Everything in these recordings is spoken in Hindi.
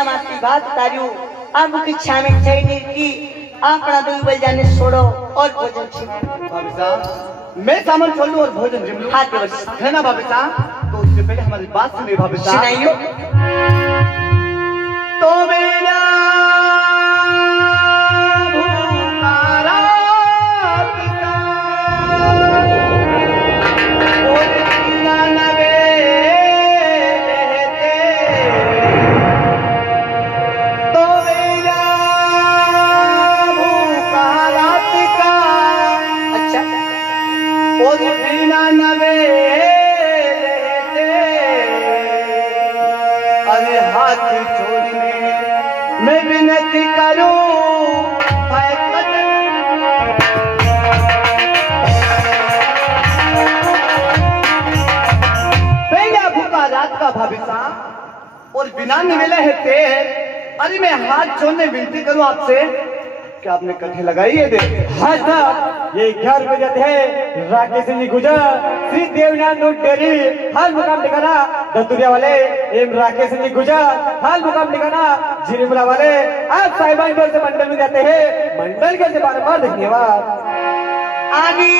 कृष्णा माती बात तारियो आप की इच्छा में चाहिए कि अपना दूध बल जाने छोड़ो और भोजन छिपो। भाभी साहब मैं सामान छोड़ लूं और भोजन जिम लूं। हाँ देवर्षि है ना भाभी साहब? तो उससे पहले हमारी बात सुनिए भाभी साहब। सुनाइयो। तो मेरा मैं विनती करूं पहला भूखा रात का भाभी साहब और बिना निवेले है तेल। अरे मैं हाथ जोड़ने विनती करूं आपसे क्या आपने कथे लगाई है? दे हाँ साहब ये 11 बजे थे राकेश जी गुजर श्री देवनाथ डेरी हाल मुकाम ठिकाना दत्तुरिया वाले एम राकेश जी गुजर हाल मुकाम ठिकाना झिरिमुला वाले आप साहिबान घर से मंडल में जाते हैं। मंडल के से बार-बार धन्यवाद। आगे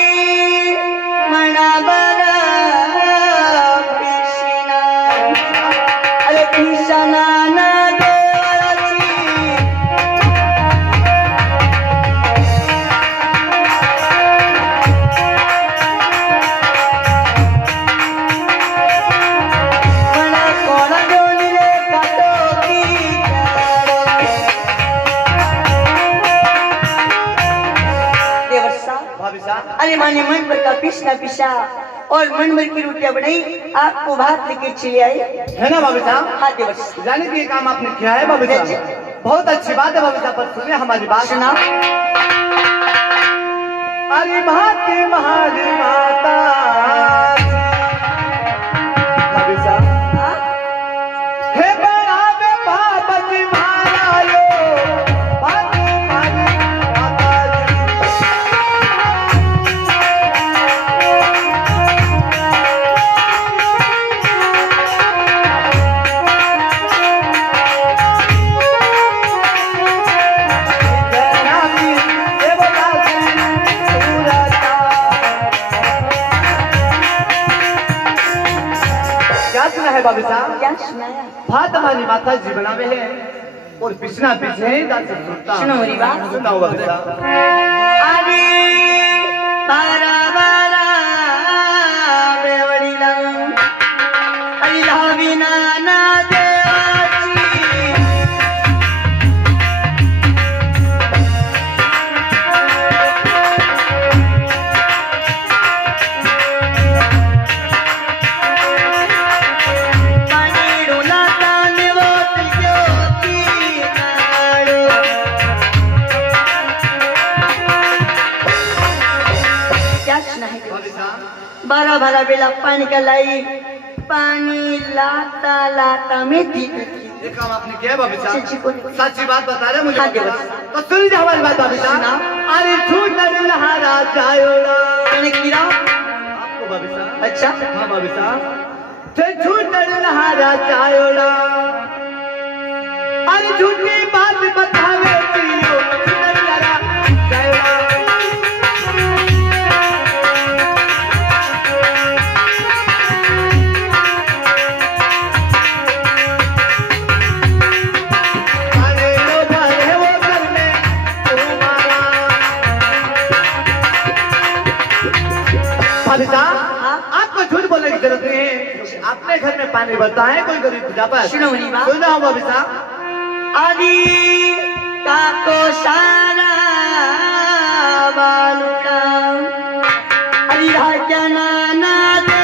मना बरा कृष्णा अरे कृष्णा ना अरे माने मन भर का पिसना पिसा और मन भर की रोटियां बनाई आपको भात लेके चले आई। है ना भाभी साहब? हाँ देवर्षि जाने की ये काम आपने किया है भाभी साहब। बहुत अच्छी बात है भाभी साहब। पर सुनिए हमारी बात। सुना। अरे भाती महारी माता भाभी साहब हे बड़ा वे बाबा जी महारायो भाती महारी माता है भाभी साहब? क्या सुनाया? भात हमारी माता जी बनावे है और पिसना पीछे सुनो मेरी बात। सुनाओ भाभी साहब। अरे बारा बारा बेवड़ीला अल्लाह बिना ना बारा भरा बेला पानी का लाई पानी लाता लाता में थी। ये काम आपने किया भाभी साहब? सच्ची बात बता रहे मुझे। हाँ तो सुनिए हमारी बात भाभी साहब। अरे झूठ लहरा जायोड़ा आपको भाभी साहब। अच्छा हाँ भाभी साहब झूठ लहरा जायोड़ा अरे झूठी बात बतावे आपको झूठ बोलने की जरूरत नहीं है। अपने घर में पानी भरता है कोई गरीब पूजा पर। सुनो भाभी साहब। आदि काको सारा बालुड़ा अल्लाह क्या नाना दे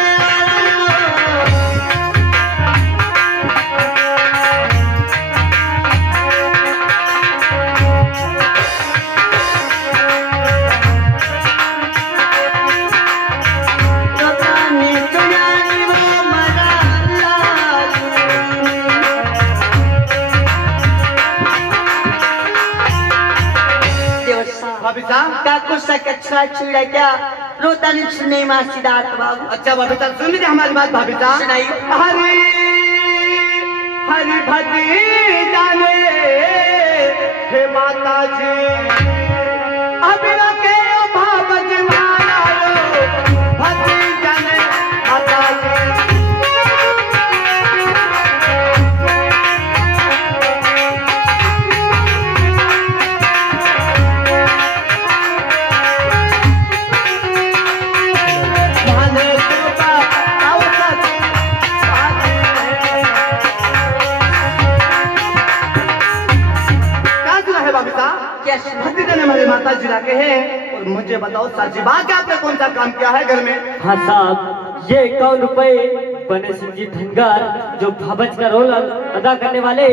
काको सा कचरा चूड़ा क्या रोता नहीं सुनने मां सिद्धार्थ बाबू। अच्छा भाभी साहब सुन लीजिए हमारी बात भाभी साहब। सुनाइए। हरी हरि भजी जाने हे माता जी अबिरा के भावज माना भजी जाने माता जी हमारे माता जी लाके हैं और मुझे बताओ साची बात क्या आपने कौन सा काम किया है घर में? हाँ साहब, ये 51 रुपए बने सिंह जी धनगर जो भाबज का रोल अदा करने वाले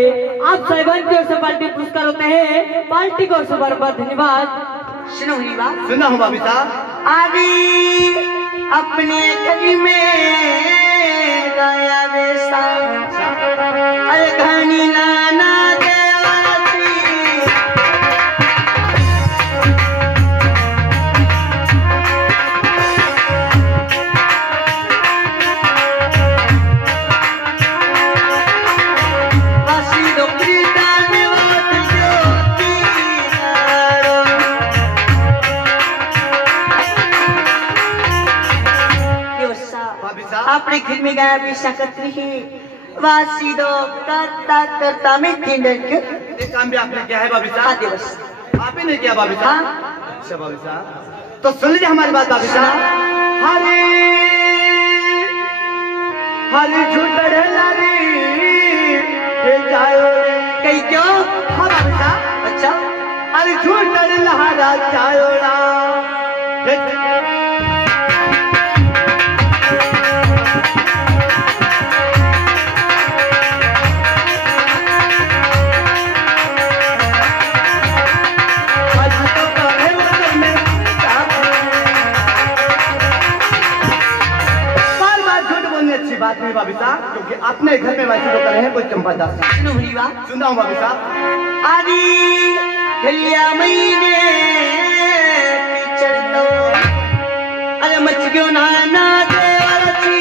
आप साहिबान की ओर से पार्टी पुरस्कार होते हैं। पार्टी को ओर से बार बार धन्यवाद। सुनो मेरी बात। सुना हूँ भाभी साहब। आदि अपने गली में गाया बेसा अरे घनी नाना अपने घर में गाया पेशा करती है वासी दो करता करता में ये काम भी आपने किया है भाभी साहब? दिवस आप ही ने किया भाभी साहब? हाँ। अच्छा भाभी साहब, तो सुन लीजिए हमारी बात भाभी साहब। हरी हरी झूठड़े लारी के जायो कहीं क्यों? हाँ भाभी साहब। अच्छा हरी झूठड़े लहरा जायोड़ा बात नहीं भाभी साहब, क्योंकि अपने घर में वैसे लोग हैं कोई चंपा दास। सुनो मेरी बात। सुना हूँ भाभी साहब। आदि गलिया महीने पिछड़ दो अरे मच क्यों नाना देवरची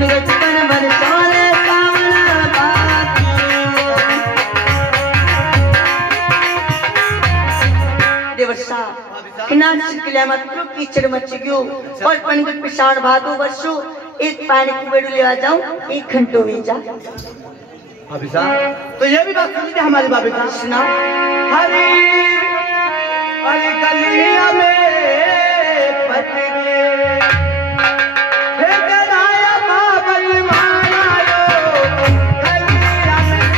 निगचन बरसाले सावना बाकी देवर्षा किनारे मात्र कीचड़ मच गयो और पंडित पिछाड़ भादो वर्षो एक पानी को बेड़ू ले आ जाऊं 1 घंटो भी जा। भाभी साहब तो ये भी बात सुन लीजिए हमारी भाभी साहब। सुना हरी हरी गलिया में पतरे हे गराया बाबल मारा लो गलिया में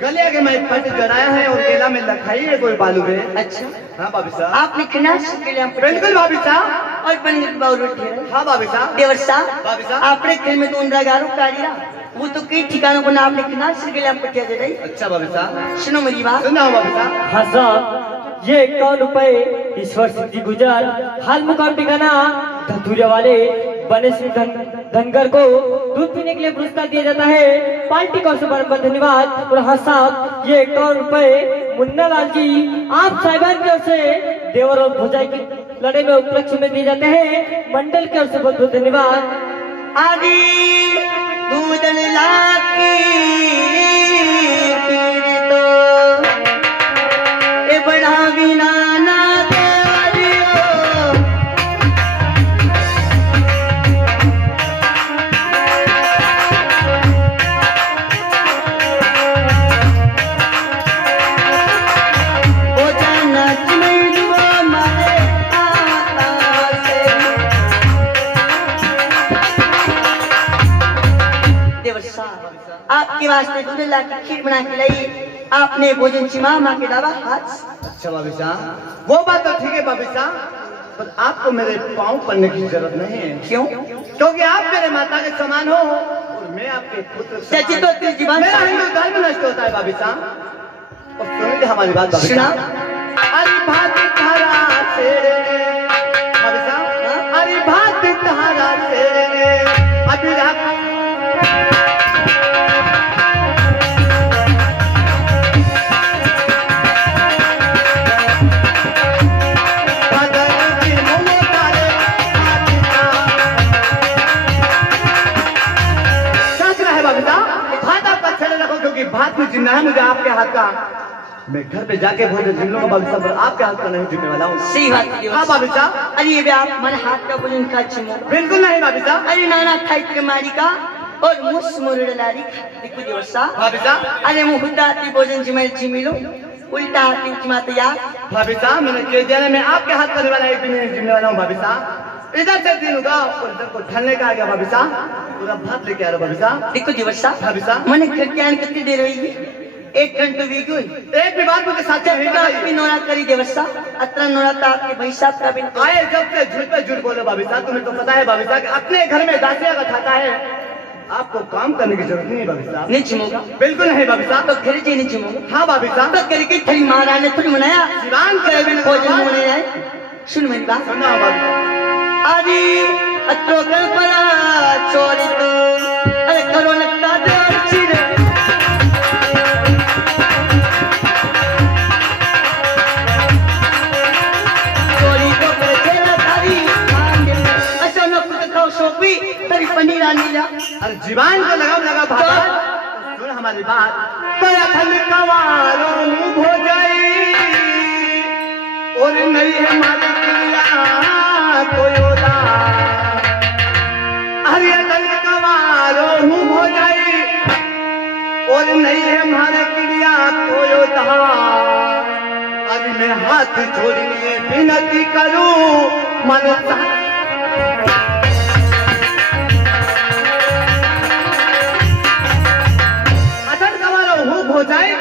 गले के मैं पट जड़ाया है और केला में लखाई है कोई बालू में। अच्छा हाँ भाभी साहब। आपने किनारे के लिए बिल्कुल भाभी साहब। और पंडित बाबू रोटी हाँ भाभी साहब। देवर्षा भाभी साहब आपने खेल में तो उन रगारों कारिया वो तो कई ठिकानों को नाम लिखना किनारे के लिए आप पटिया दे रही। अच्छा भाभी साहब सुनो मेरी बात। सुना हूँ भाभी साहब। हाँ साहब, ये 51 रुपए ईश्वर सिंह जी गुजर हाल मुकाम ठिकाना धतूरिया वाले बने सिंह धनगर को दूध पीने के लिए पुरस्कार दिया जाता है। पार्टी को बहुत धन्यवाद। और हाँ साहब, ये 51 रुपए मुन्ना लाल जी आप साहिबान की ओर से देवर और भौजाई की लड़े में उपलक्ष्य में दिए जाते हैं। मंडल की ओर से बहुत बहुत धन्यवाद। आदि दूधन लाकी तो ए बड़ा बिना ना आपके वास्ते दूध ला के खीर बना के लाई आपने भोजन चिमा माँ के दावा हाथ। अच्छा भाभी साहब वो बात तो ठीक है भाभी साहब, पर आपको मेरे पाँव पड़ने की जरूरत नहीं है। क्यों? क्योंकि आप मेरे माता के समान हो और मैं आपके पुत्र चाची तो तेरी जीवन मेरा हिंदू धर्म नष्ट होता है भाभी साहब। और सुनिए हमारी बात भाभी सुना। अरे भात धारा से भाभी साहब, अरे भात धारा से अभी भात में जितना है मुझे आपके हाथ का। मैं घर पे जाके भोजन जिन लोगों भाभी साहब आपके हाथ का नहीं जितने वाला हूँ। सही बात है। हाँ भाभी साहब। अरे ये आप मन हाथ का भोजन खा चिमो। बिल्कुल नहीं भाभी साहब। अरे नाना खाई के मारी का और मुस मुरड़लारी देखो देवसा भाभी साहब। अरे मुहुदा आती भोजन जिमे जिमिलो उल्टा हाथी जिमाते यार भाभी साहब। मैंने के जाने में आपके हाथ करने वाला एक भी नहीं जिम्मे वाला हूँ भाभी साहब। इधर से दिन होगा और इधर को ढलने का आ गया भाभी साहब। पूरा भात लेके आ रहा भाभी साहब। देखो देवसा भाभी साहब। मैंने घर के आने कितनी देर हुई? 1 घंटे भी गई। एक भी बात मुझे साथ में आपकी नोरा करी देवसा अत्र नोरा था आपके भाई साहब का बिन आए जब से झूठ पे झूठ बोले भाभी साहब। तुम्हें तो पता है भाभी साहब अपने घर में दासिया का खाता है। आपको काम करने की जरूरत नहीं है भाभी साहब। नहीं चिमोगा? बिल्कुल नहीं भाभी साहब। तो घर जी नहीं चिमोगा? हाँ भाभी साहब। तो घर की थरी मारा ने थोड़ी मनाया जीवान के भोजन होने आए। सुन मेरी बात। सुना भाभी। आदि अत्रो कल्पना चोरित अरे करो लगता दे चिरे चोरी तो कर खेला थारी अच्छा न कुछ खाओ सोपी तेरी पनीर आनी जा। अरे जीवान को लगा भागा। सुन हमारी बात। तेरा थल कवारों मुंह हो जाए और नहीं है मालिक कोई होता। अरे थल कवारों मुंह हो जाए और नहीं है हमारे क्रिया कोई होता। अरे मैं हाथ जोड़िए विनती करूं मन हो जाए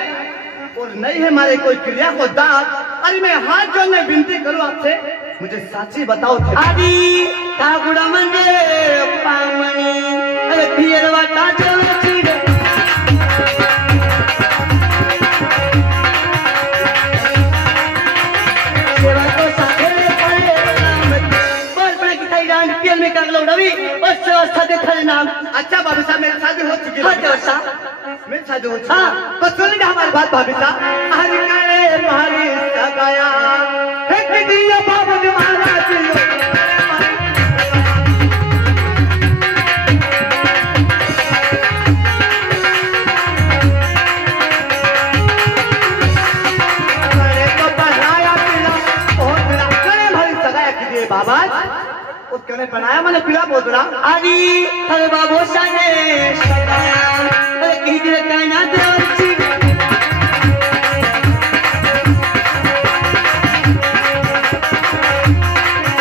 और नहीं है हमारे कोई क्रिया को दांत। अरे मैं हाथ जोड़ने विनती करूं आपसे मुझे साची बताओ। आदि ठाकुरा मंदिर पामनी अरे फिर वाटा चलो चिरे सेवा तो साथे पड़े नाम बोल पड़ा कि थाई डांड पियल में कागलो रवि और सेवा साथे थारे नाम। अच्छा भाभी साहब मेरी शादी हो चुकी है। हाँ देवसा मेरी शादी हो चुकी है। तो सुनिए हमारी बात भाभी साहब। हरि करे मारी सगाया एक दिया बाबा महाराज बाबा वो क्यों नहीं बनाया मैंने पीला बोल रहा। आदि थारे बाबू साने सगाया अरे कहीं दिल कहना देवची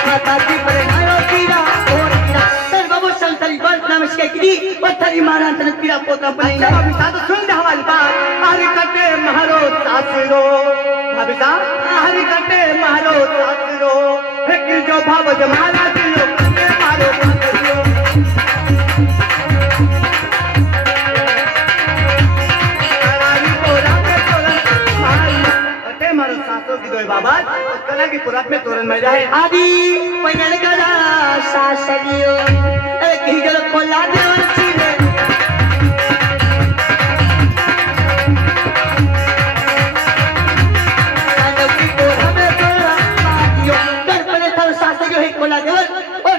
माताजी पर नायो पीरा और पीरा थारे बाबू सन थारी बात नाम इसके किदी और थारी माना तने पीरा पोता बनी। अच्छा भाभी साहब तो सुन दे हमारी बात। हरि कटे महारो सासुरो भाभी साहब। हरि कटे महारो सासुरो एक जो भाव जमाना दियो कटे मारो सासुरो। हमारी पोरा में तोरण कटे मारो सासुरो की दो बाबा कला की पुरात में तोरण में जाए। आदि पैनल गला सासरियो अरे कहीं जल खोला देवची रे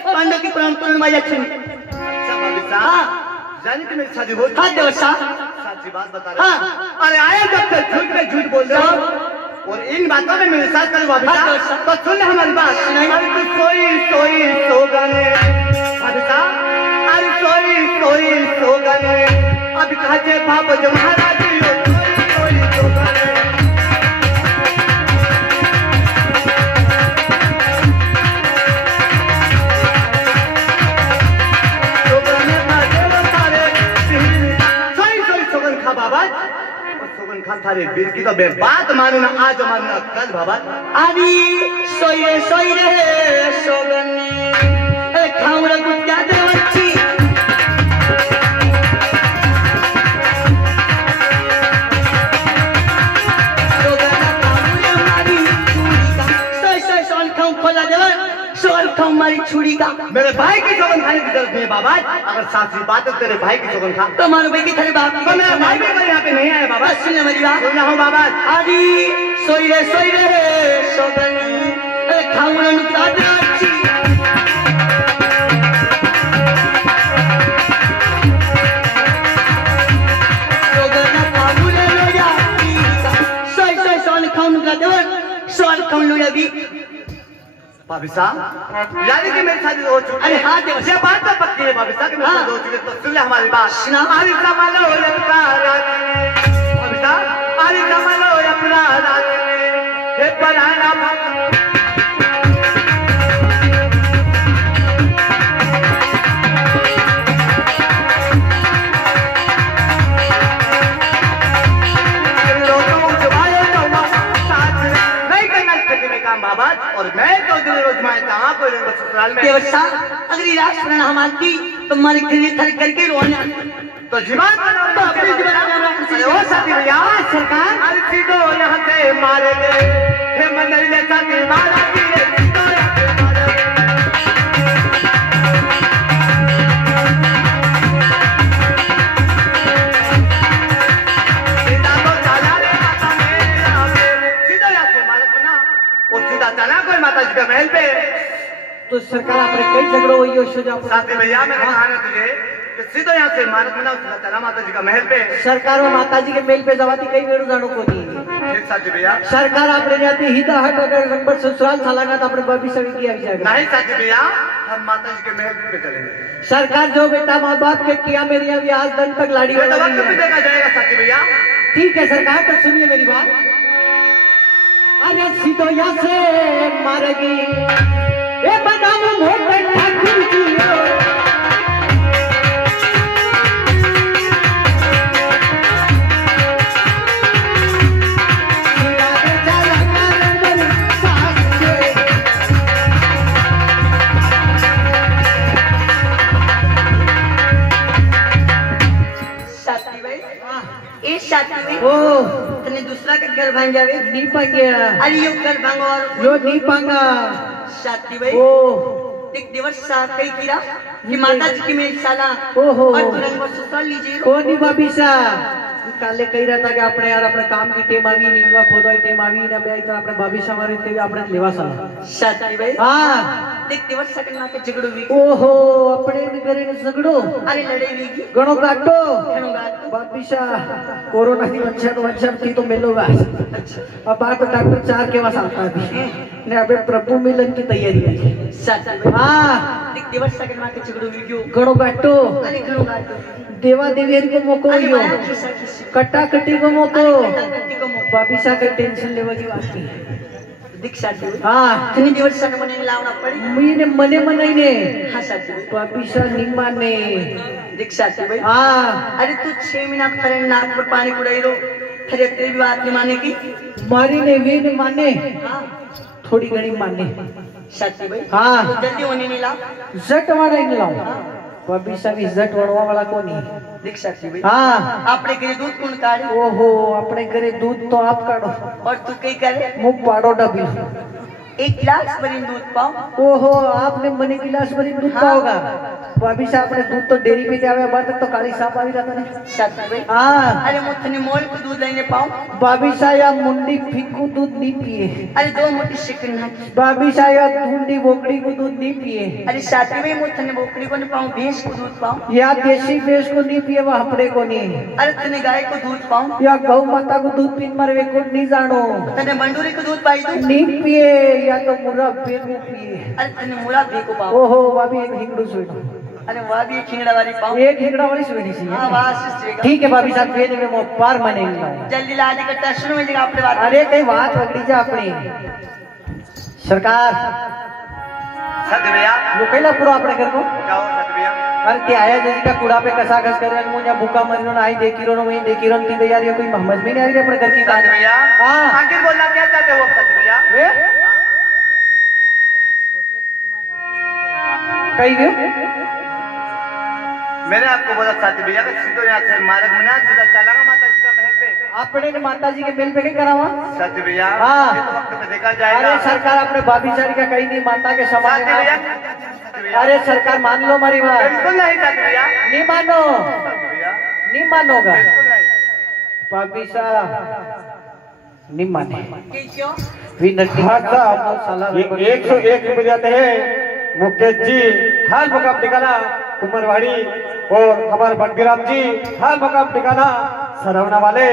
पांडव की प्राण तुरंत माया छिन। अच्छा भाभी साहब। हाँ जानी कि मेरी शादी हो हाँ देवसा साची बात बता रहा। हाँ अरे आया जब तक झूठ में झूठ बोल रहे हो और इन बातों में मेरे साथ करो भाभी साहब। तो सुन हमारी बात। अरे तू सोई सोई सो गए भाभी साहब। अरे सोई सोई सो गए अब कहते बाप जो महाराज सोई सोई सो गए। बाबा और सोगन खान थारे बीर की तो मैं बात मानू ना आज मानू ना कल बाबा। आदि सोई रे सोगनी खाऊंगा कुछ क्या दे बच्ची खोला दे सोल खाऊं हमारी छुरी का मेरे भाई की सौगन खाने की जरूरत नहीं है बाबा। अगर साची बात है तेरे भाई की सौगन खा तो हमारे भाई की तेरे बाप की तो मेरा भाई भी यहाँ पे नहीं आया बाबा। सुन मेरी बात सुन रहा हूँ बाबा। आदि सोई रे सोगन खाऊंगा नुकता दे अच्छी सोगन खाऊंगा लो जा सोई सोन खाऊं नुकता दे सोल खाऊं लो जा भी भाभी साहब यानी कि मेरे साथ हो चुकी अरे हाँ देव ये बात तो पक्की है भाभी साहब कि मेरे साथ हो चुकी है। तो सुन ले हमारी बात। सुना। हमारी कमलो लगता भाभी साहब हमारी कमलो अपना रात हे पराना बाबा और मैं तो दिन रोज मैं कहाँ को ससुराल में देवसा अगर ये रात सुनना हमारी तो हमारे घर थर करके रोने तो जीवन तो अपने जीवन वो साथी भैया सरकार अरे सीधो यहाँ से मारे गए हे मंदिर साथी मारा माता जी के महल पे। तो सरकार आपने कई झगड़ो हुई हो साथी भैया मैंने कहा ना तुझे कि सीधो यहाँ से मारत में ना चला माता जी का महल पे। सरकार में माता जी के मेल पे जवाती कई वेड़ू जानो को नहीं ठीक साथी भैया। सरकार आपने जाती हिता हट अगर नंबर ससुराल सालाना तो अपने बबी सभी की अभिषेक नहीं साथी भैया हम माता जी के महल पे चलेंगे। सरकार जो बेटा माँ बाप के किया मेरी अभी आज दिन तक लाड़ी वक्त भी देखा जाएगा साथी भैया। ठीक है सरकार तो सुनिए मेरी बात। अरे सीधो यहाँ से मारेगी ए बताओ मोटे ठाकुर जी तने दूसरा के घर भांग जावे नहीं पांगया अरे यो घर भांगो और यो नहीं पांगा शादी भाई ओ एक दिवस सा कई कीरा कि माता जी की मेल साला ओहो और तुरंग वो ससुराल लीजिए कोनी बाबी सा काले कही रहा था कि अपने यार अपने काम की टेम आवी नींदवा खोदवाई टेम आवी ना बे इतना अपने बाबी सा हमारे ते अपने लेवा साला शादी भाई हां एक दिवस सा के झगड़ो हुई ओहो अपने घरे ने झगड़ो अरे लड़े हुई की गणो काटो घणो काटो बाबी सा कोरोना की वंशम थी तो मिलोगा अब बात तो डॉक्टर 4 के पास आता है ने अबे प्रभु मिलन की तैयारी है शादी भाई हां एक दिवस सा के झगड़ो हुई क्यों गणो काटो अरे घणो काटो देवा देवी को मौको हो कट्टा कट्टी को मौको बाबी सा का टेंशन लेवा की बात की दीक्षा जी हाँ तने दिवस सा मने लावना पड़ी मीने मने मनाई ने हाँ शादी बाबी सा निम्मा ने दीक्षा जी भाई हाँ अरे तू 6 महीना करे नाक पर पानी कुड़ाई रो फिर तेरी भी बात नहीं माने की मारी ने वे ने माने हाँ थोड़ी घड़ी माने शादी भाई हाँ तो जल्दी होने नहीं ला जट वाला इन लाओ बाबी सा भी जट वड़वा वाला को नहीं दीक्षा जी भाई हाँ आपने घरे दूध कौन काढ़े ओहो अपने घरे दूध तो आप काढ़ो और तू कई करे मुंह पाड़ो डबी 1 गिलास भरी दूध पाओ ओहो आपने मनी गिलास भरी दूध पाओगा बाबी सा अपने दूध तो डेयरी पे जावे बात तक तो काली साहब आवी रहता नहीं शादी भाई हाँ अरे मुझे मोल को दूध लेने पाओ बाबी सा या मुंडी फिक्कू दूध नहीं पिए अरे 2 मुट्ठी शिकन ना बाबी सा या ढूंढी बोकड़ी को दूध नहीं पिए अरे शादी में मुझे बोकड़ी को नहीं पाऊं भैंस को दूध पाऊं या देसी भैंस को नहीं पिए वह हपड़े को नहीं अरे तने गाय को दूध पाऊं या गौ माता को दूध पीन मरवे को नहीं जानो तने मंडूरी को दूध पाई दूं नहीं पिए या तो मुर्रा बेगू पिए अरे तने मुड़ा भे को पाओ ओहो बाबी एक हिंगड़ू सुनो अरे वह भी एक खिंगड़ा वाली पाऊं एक हिंगड़ा वाली सुनी सी हां वाह सिस्टर ठीक है बाबी साहब भेज में मो पार मनेगा जल्दी ला दे कट्टा शुरू में जगह अपने बात अरे कई बात पकड़ी जा अपनी सरकार सत्य भैया लोकेला पूरा अपने घर को जाओ सत्य भैया अरे क्या आया जैसे का कूड़ा पे कसा खस करे मुझे भूखा मरिनो आई देखी रो वही देखी रो तीन यार ये कोई समझ में नहीं आ रही अपने घर की बात सत्य भैया हां आखिर बोलना क्या चाहते हो सत्य भैया कही गयो मैंने आपको बोला साथी भैया का सीधो यहाँ से मार्ग में ना सीधा चलागा माता जी का महल पे। आपने ने माता जी के मिल पे क्या करा हुआ? साथी भैया हाँ। ये तो वक्त पे देखा जाएगा। अरे सरकार अपने भाभीचारी का कही नहीं, माता के समान साथी भैया, है। साथी भैया। अरे सरकार मान लो हमारी बात। बिल्कुल नहीं साथी भैया, नहीं मानो, साथी भैया नहीं मानोगा बिल्कुल नहीं। भाभी साहब नहीं माने क्यों? हाँ साहब, ये 101 रुपए जाते हैं मुकेश जी हाल मुकाम ठिकाना कुमरवाड़ी और हमारे बंटीराम जी हाल मुकाम ठिकाना सरवना वाले,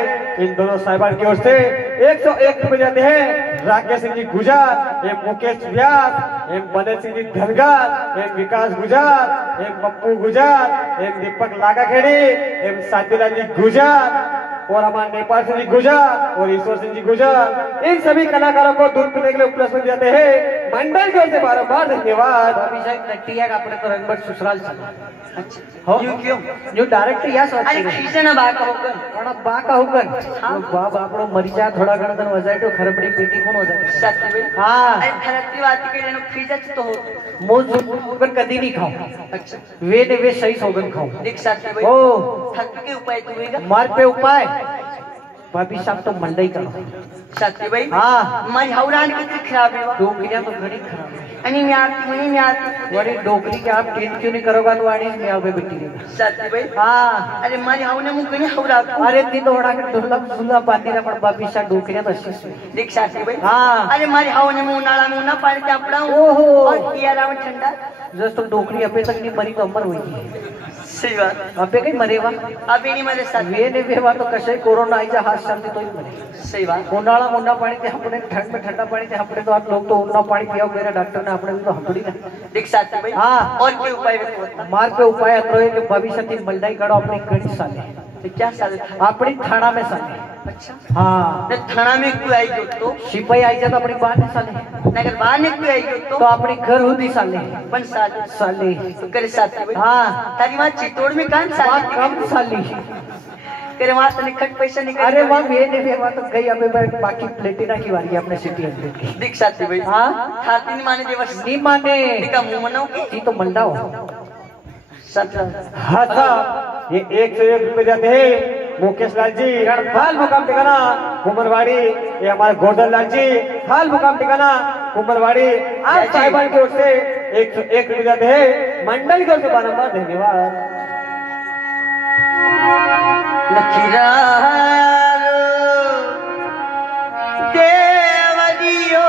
इन दोनों साहिबान की ओर से 101 रुपए जाते हैं राकेश सिंह जी गुजर, एम मुकेश व्यास, एम बने सिंह जी धनगर, एम विकास गुजर, एम पप्पू गुजर, एम दीपक लागाखेड़ी, एम शांतिलाल जी गुजर और हमारे नेपाल सिंह जी गुजर और ईश्वर सिंह जी गुजर, इन सभी कलाकारों को दूर पीने के लिए उपलब्ध मिल जाते हैं। मंडल की ओर से बार-बार धन्यवाद। भाभी साहब नट्टिया का अपने तो रंगबट ससुराल चला। अच्छा हो क्यों क्यों? जो डायरेक्ट या सोच अरे खीसे ना बाका होकर थोड़ा बाका होकर बाप आपड़ो मरी जा थोड़ा गणतन वजाय तो खरबड़ी पेटी कोण वजाय साथी भाई। हाँ अरे खरती बात के लेनो खीजत तो हो। मोज होगन कदी नहीं खाऊं। अच्छा वे ने वे सही सोगन खाऊं। देख साथी भाई, ओ थक के उपाय तू होएगा मार पे उपाय भाभी साहब तो मंडई करो। साथी भाई। हाँ मज हौरान कितनी खराब है डोकरियां तो घड़ी खराब है। अनि में आती बड़ी डोकरी के आप टेन क्यों नहीं करोगा तो आने में आओगे बेटी ने। साथी भाई। हाँ अरे मज हौने मुंह कहीं हौरा अरे ती तो ओड़ा के ढोला सुला पाती ना पर भाभी साहब डोकरियां तो अच्छी से। देख साथी भाई। हाँ अरे मज हौने मुंह नाला में ना पानी के अपड़ा ओहो। और किया राम ठंडा जस्ट तो डोकरी अबे तक नहीं मरी तो अमर हुई। सही बात। अबे कहीं मरेवा अभी नहीं मरे साथी। वे ने बेवा तो कशे कोरोना आई जा हाथ शांति तो ही मरे। सही बात। उन्हाड़ा मुन्ना पानी थे अपने ठंड में ठंडा पानी थे अपने तो आप लोग तो उन्ना पानी पिया मेरे डॉक्टर ने अपने तो हथड़ी ना। देख साथी भाई। हाँ। और कोई उपाय बता। मार पे उपाय अत्रो के भविष्य की मलदाई करो अपनी कड़ी साले तो क्या साल था? अपनी थाना में साले। अच्छा हाँ न थाना में कोई आई जो तो सिपाही आई जाता अपनी बात में साले नगर बाहर ने कोई आई जो तो तो अपनी घर होती साले बन साल साले तो करे साथी भाई। हाँ तारी वहाँ चित्तौड़ में कहाँ वहाँ साल कम साली करे वहाँ से निकट पैसा निकल। अरे वहाँ ये नहीं वहाँ तो गई अबे बाकी प्लेटिना की वारी है अपने सिटी अंदर की। देख साथी भाई। हाँ खाती नहीं माने दिवस नहीं माने का मुंह मनाओ ये तो मंडा हो सच। हाँ साहब, ये 101 रुपए जाते हैं मुकेश लाल जी हाल मुकाम ठिकाना कुमरवाड़ी, ये हमारे गोवर्धन लाल जी हाल मुकाम ठिकाना कुमरवाड़ी, आप साहिबान की ओर से 101 रुपए जाते हैं। मंडल की ओर से बारंबार धन्यवाद। देवदियो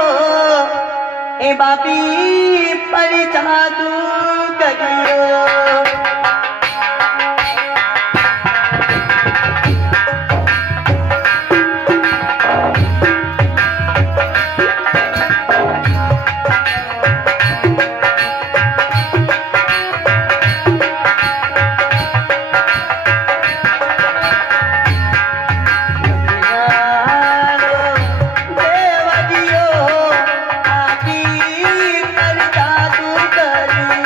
ए बापी पर जादू करियो देवदियो आपी पर जादू करियो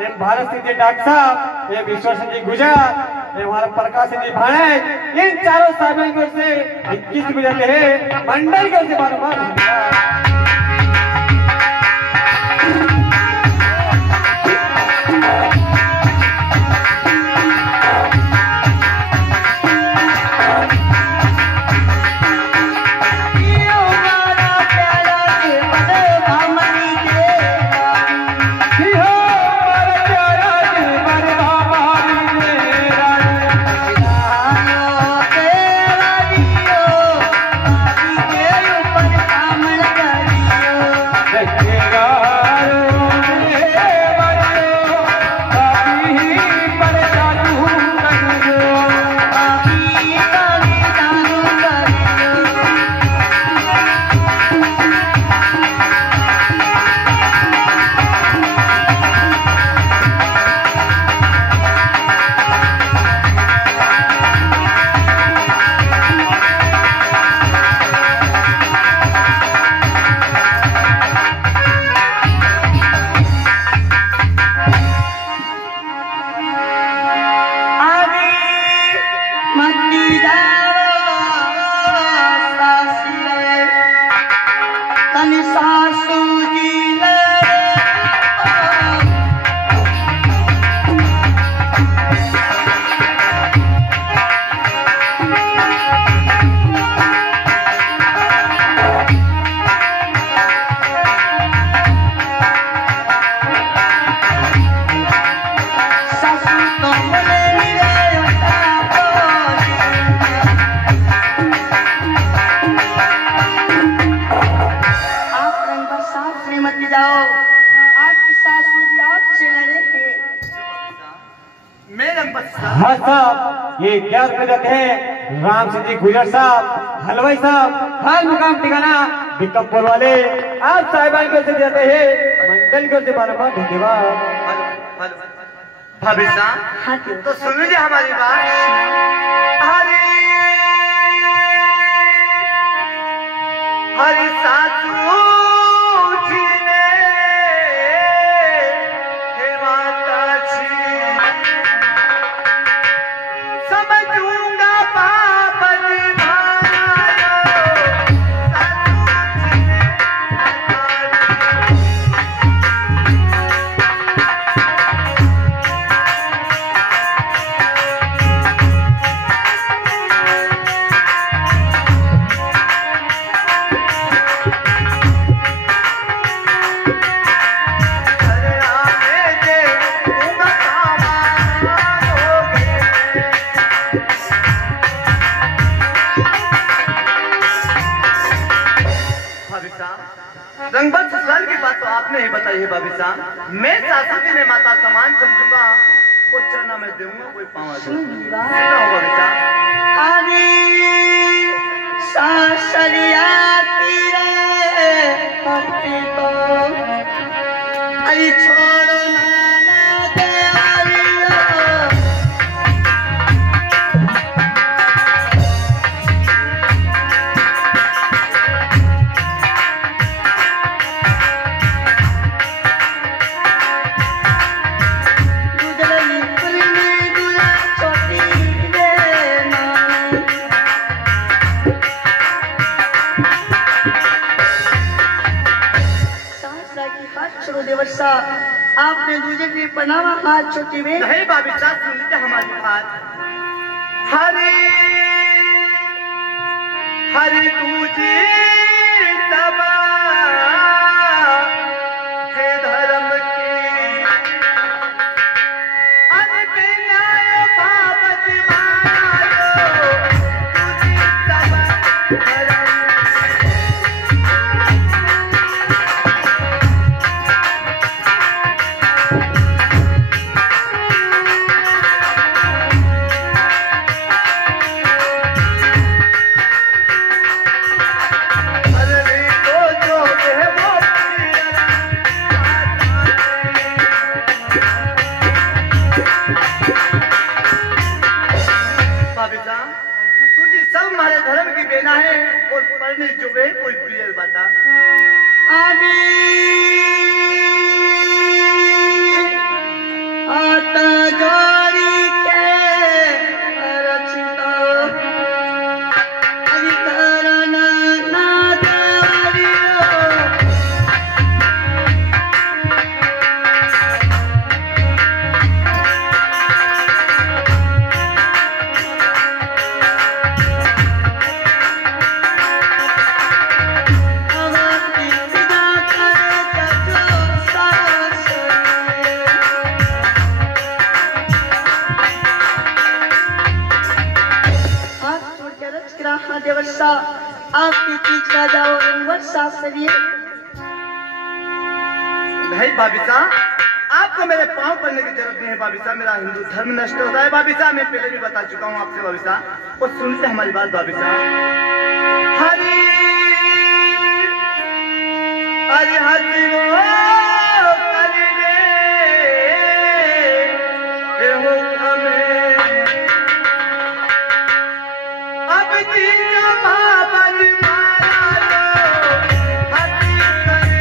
ये भारत सिंह जी डॉक्टर साहब, ये विश्व सिंह जी गुजर, ये हमारा प्रकाश सिंह जी भाणे, इन चारों साहब की ओर से 21 मिलते हैं मंडल की ओर से बार-बार हाँ साहब, ये 11 रुपए देते हैं राम सिंह जी गुजर साहब, हलवाई साहब, हाल मुकाम ठिकाना बिकमपुर वाले, आप साहिबान की ओर से देते हैं मंडल की ओर से बार-बार धन्यवाद। भाभी साहब तो सुन लीजिए हमारी बात। हरी सासू जी ने हे माता जी समझूंगा पाप निभाया रंगबंद ससुराल की बात तो आपने ही बताई है भाभी साहब। मैं सासू जी ने माता समान समझूंगा, कुछ चना मैं दूंगा कोई पावा दूंगा भाभी साहब। अरे सासरिया की रे पति तो अरे छोड़ो ना देवरिया देवर्षा आपने दूसरे की पनामा हाथ छोटी में नहीं भाभी साहब सुन लीजिए हमारी बात। हरे हरे दूजी सभा हे धर्म की अरे बेन्याय बाबत मायो दूजी सभा धर्म धर्म की बेना है और पढ़ने जो है कोई पियर बता। देवर साहब आपकी चीज का जाओ रंगवर साफ करिए। नहीं भाभी साहब, आपको मेरे पाँव पड़ने की जरूरत नहीं है भाभी साहब। मेरा हिंदू धर्म नष्ट होता है भाभी साहब, मैं पहले भी बता चुका हूँ आपसे भाभी साहब। और सुनते हमारी बात भाभी साहब। हरी अरे हरी वो करी रे हो हमें अब जीना बाबन मारा लो हरी करे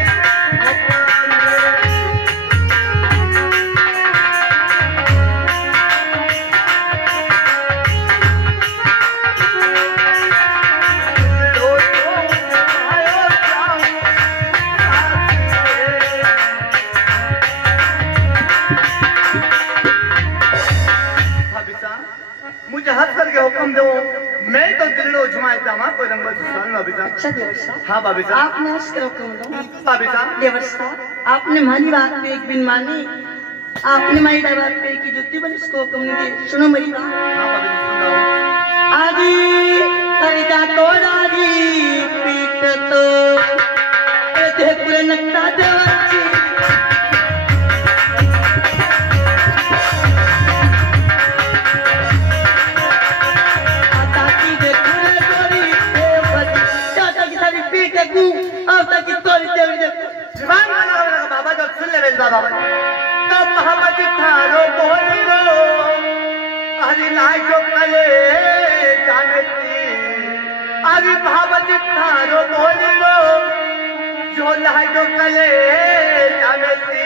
मुझे हंस करके हुक्म दो, मैं तो दिल उजमाए जामा कोई रंग सुसान भाभी साहब। अच्छा देवर साहब, हाँ भाभी साहब। आपने हंस कर हुक्म दो भाभी साहब। देवर साहब आपने मानी बात पे एक बिन मानी, आपने मेरी बात पे की जुत्ती बनी उसको हुक्म नहीं दी। सुनो मेरी बात। हाँ भाभी जी सुन रहा हूँ। आदि करिता तो दादी पीट तो ते पूरे नक्ता देवची ताकी दे पूरे गोरी देवची चाचा की सारी पीट देखूं अब तक की तोड़ी देवी देखूं। जीवन वाला बाबा जो सुन ले मेरे बाबा तब मोहम्मद थारो बोल लो हरी लाई जो कले जानती अरे मोहम्मद थारो बोल लो जो लाई जो कले जानती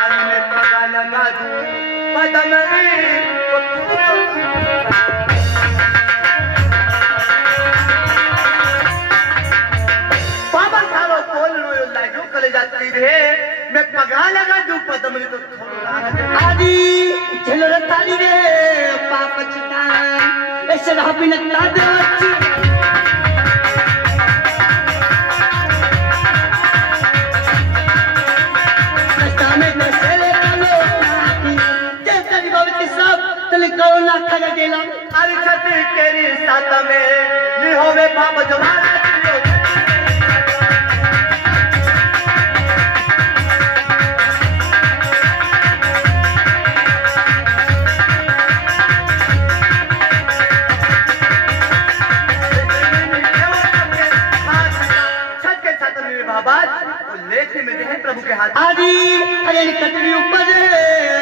अरे मैं पगा लगा दूं बदन बाबा थारो बोल लो जो लाई जो कले जाती रे मैं पगा लगा दूं पदम तो थोड़ा आदि चलो रताली रे पाप चितान ऐसे रहा बिन नक्ता देवची में कैसे कलो जैसा भी बाबा के सब तले करो ना खा गेला अरे छठी केरी साथ में नि होवे बाप जमाना प्रभु के हाथ आदि अरे कटरी ऊपर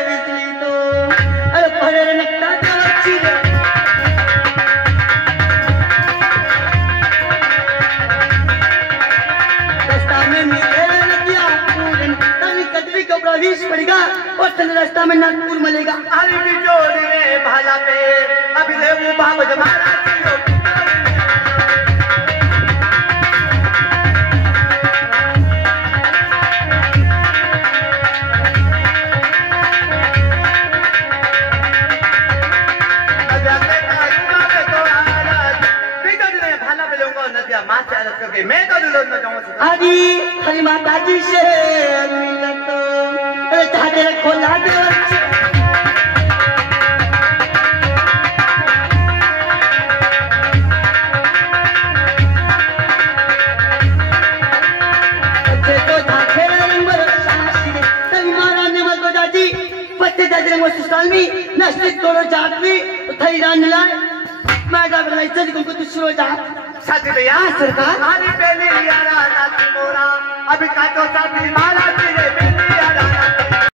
बिजली तो अरे परे नक्ता देवची रास्ता में मिले नदिया पूरन तनी कटरी को प्रवेश पड़ेगा और तने रास्ता में नागपुर मिलेगा। अरे बिजोड़ी रे भाला पे अभी ले वो बाप जमाना मैं तो दिलों में जाऊंगा आदि हरी माता जी से मिला तो अरे चाहते रखो ला देवची तो धाके नंबर सासी तनी मारा ने मत दादी पत्ते दादी ने मुस्तालमी नस्ती तोड़ो जातवी थई रान लाए मैं जा बलाई चली को तू शुरू जा सच भैया सरकार हमारी पहली यारा नाती मोरा अभी का तो साथी मारा तेरे